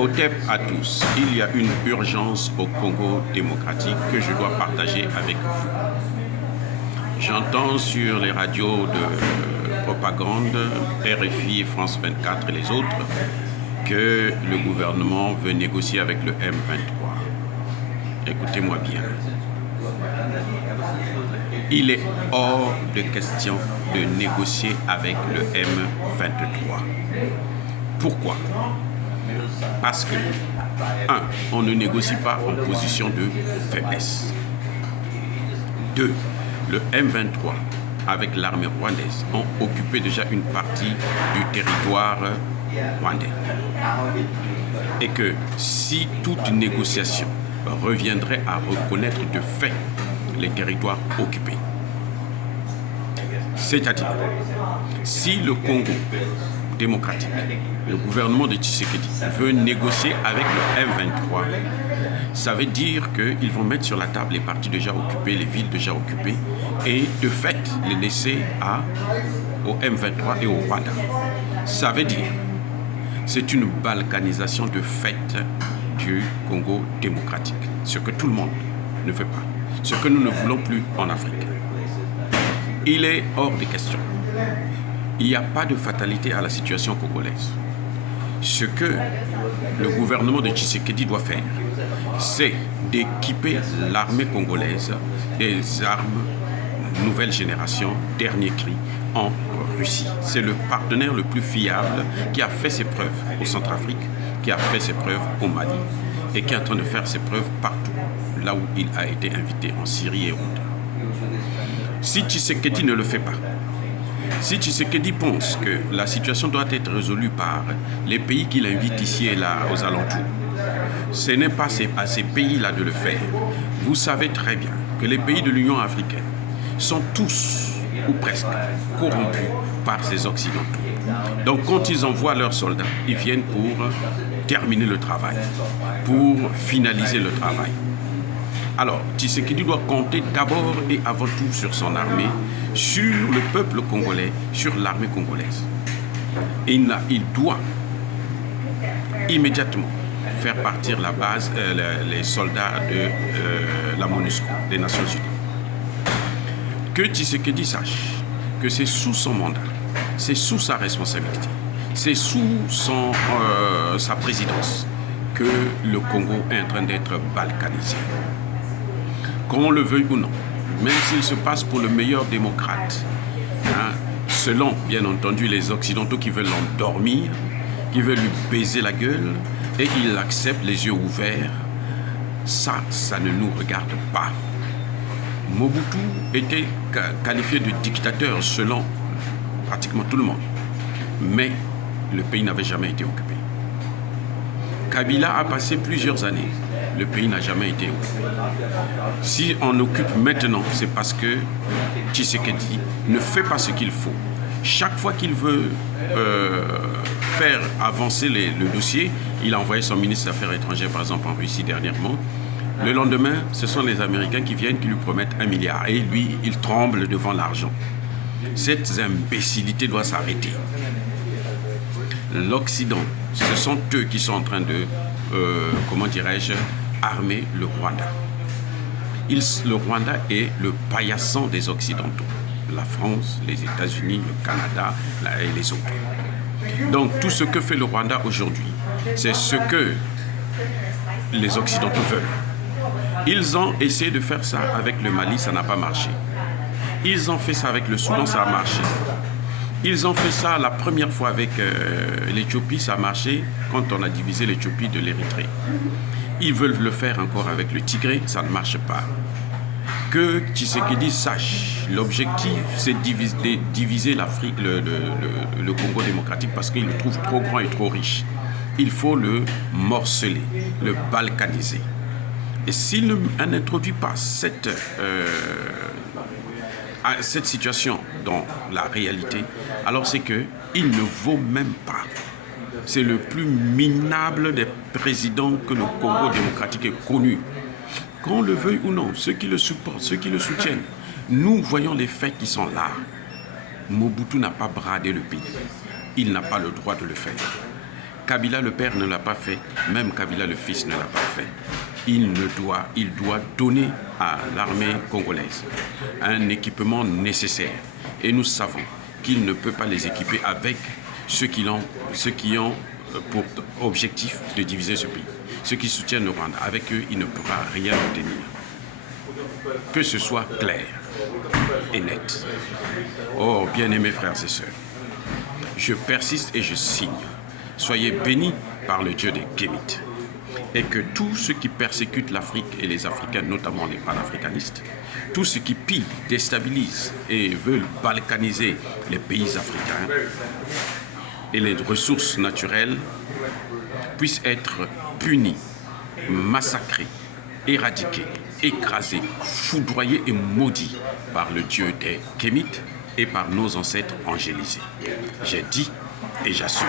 Otep à tous, il y a une urgence au Congo démocratique que je dois partager avec vous. J'entends sur les radios de propagande, RFI, France 24 et les autres, que le gouvernement veut négocier avec le M23. Écoutez-moi bien. Il est hors de question de négocier avec le M23. Pourquoi? Parce que, 1. On ne négocie pas en position de faiblesse. 2. Le M23, avec l'armée rwandaise, ont occupé déjà une partie du territoire rwandais. Et que si toute négociation reviendrait à reconnaître de fait les territoires occupés, c'est-à-dire, si le Congo démocratique, le gouvernement de Tshisekedi veut négocier avec le M23, ça veut dire qu'ils vont mettre sur la table les parties déjà occupées, les villes déjà occupées, et de fait les laisser au M23 et au Rwanda. Ça veut dire, c'est une balkanisation de fait du Congo démocratique, ce que tout le monde ne veut pas, ce que nous ne voulons plus en Afrique. Il est hors de question. Il n'y a pas de fatalité à la situation congolaise. Ce que le gouvernement de Tshisekedi doit faire, c'est d'équiper l'armée congolaise des armes nouvelle génération, dernier cri, en Russie. C'est le partenaire le plus fiable qui a fait ses preuves au Centrafrique, qui a fait ses preuves au Mali et qui est en train de faire ses preuves partout, là où il a été invité, en Syrie et autres. Si Tshisekedi ne le fait pas, si Tshisekedi pense que la situation doit être résolue par les pays qu'il invite ici et là aux alentours, ce n'est pas à ces pays-là de le faire. Vous savez très bien que les pays de l'Union africaine sont tous, ou presque, corrompus par ces Occidentaux. Donc quand ils envoient leurs soldats, ils viennent pour terminer le travail, pour finaliser le travail. Alors, Tshisekedi doit compter d'abord et avant tout sur son armée, sur le peuple congolais, sur l'armée congolaise. Et il doit immédiatement faire partir la base, les soldats de la MONUSCO, des Nations Unies. Que Tshisekedi sache que c'est sous son mandat, c'est sous sa responsabilité, c'est sous sa présidence que le Congo est en train d'être balkanisé. Qu'on le veuille ou non, même s'il se passe pour le meilleur démocrate, selon, bien entendu, les Occidentaux qui veulent l'endormir, qui veulent lui baiser la gueule, et il accepte les yeux ouverts, ça ne nous regarde pas. Mobutu était qualifié de dictateur selon pratiquement tout le monde, mais le pays n'avait jamais été occupé. Kabila a passé plusieurs années. Le pays n'a jamais été occupé. Si on occupe maintenant, c'est parce que Tshisekedi ne fait pas ce qu'il faut. Chaque fois qu'il veut faire avancer le dossier, il a envoyé son ministre des Affaires étrangères, par exemple en Russie dernièrement. Le lendemain, ce sont les Américains qui viennent, qui lui promettent 1 milliard. Et lui, il tremble devant l'argent. Cette imbécilité doit s'arrêter. L'Occident, ce sont eux qui sont en train de, armer le Rwanda. Le Rwanda est le paillasson des Occidentaux. La France, les États-Unis, le Canada et les autres. Donc tout ce que fait le Rwanda aujourd'hui, c'est ce que les Occidentaux veulent. Ils ont essayé de faire ça avec le Mali, ça n'a pas marché. Ils ont fait ça avec le Soudan, ça a marché. Ils ont fait ça la première fois avec l'Éthiopie, ça a marché quand on a divisé l'Éthiopie de l'Érythrée. Ils veulent le faire encore avec le Tigré, ça ne marche pas. Que Tshisekedi sache, l'objectif c'est de diviser l'Afrique, le Congo démocratique parce qu'il le trouve trop grand et trop riche. Il faut le morceler, le balkaniser. Et s'il n'introduit pas cette situation dans la réalité, alors c'est qu'il ne vaut même pas. C'est le plus minable des présidents que le Congo démocratique ait connu. Qu'on le veuille ou non, ceux qui le supportent, ceux qui le soutiennent, nous voyons les faits qui sont là. Mobutu n'a pas bradé le pays. Il n'a pas le droit de le faire. Kabila le père ne l'a pas fait, même Kabila le fils ne l'a pas fait. Il doit donner à l'armée congolaise un équipement nécessaire. Et nous savons qu'il ne peut pas les équiper avec ceux qui ont pour objectif de diviser ce pays. Ceux qui soutiennent le Rwanda, avec eux, il ne pourra rien obtenir. Que ce soit clair et net. Oh, bien-aimés frères et sœurs, je persiste et je signe. Soyez bénis par le Dieu des Kémites. Et que tous ceux qui persécutent l'Afrique et les Africains, notamment les panafricanistes, tous ceux qui pillent, déstabilisent et veulent balkaniser les pays africains et les ressources naturelles puissent être punis, massacrés, éradiqués, écrasés, foudroyés et maudits par le Dieu des Kémites et par nos ancêtres angélisés. J'ai dit et j'assume.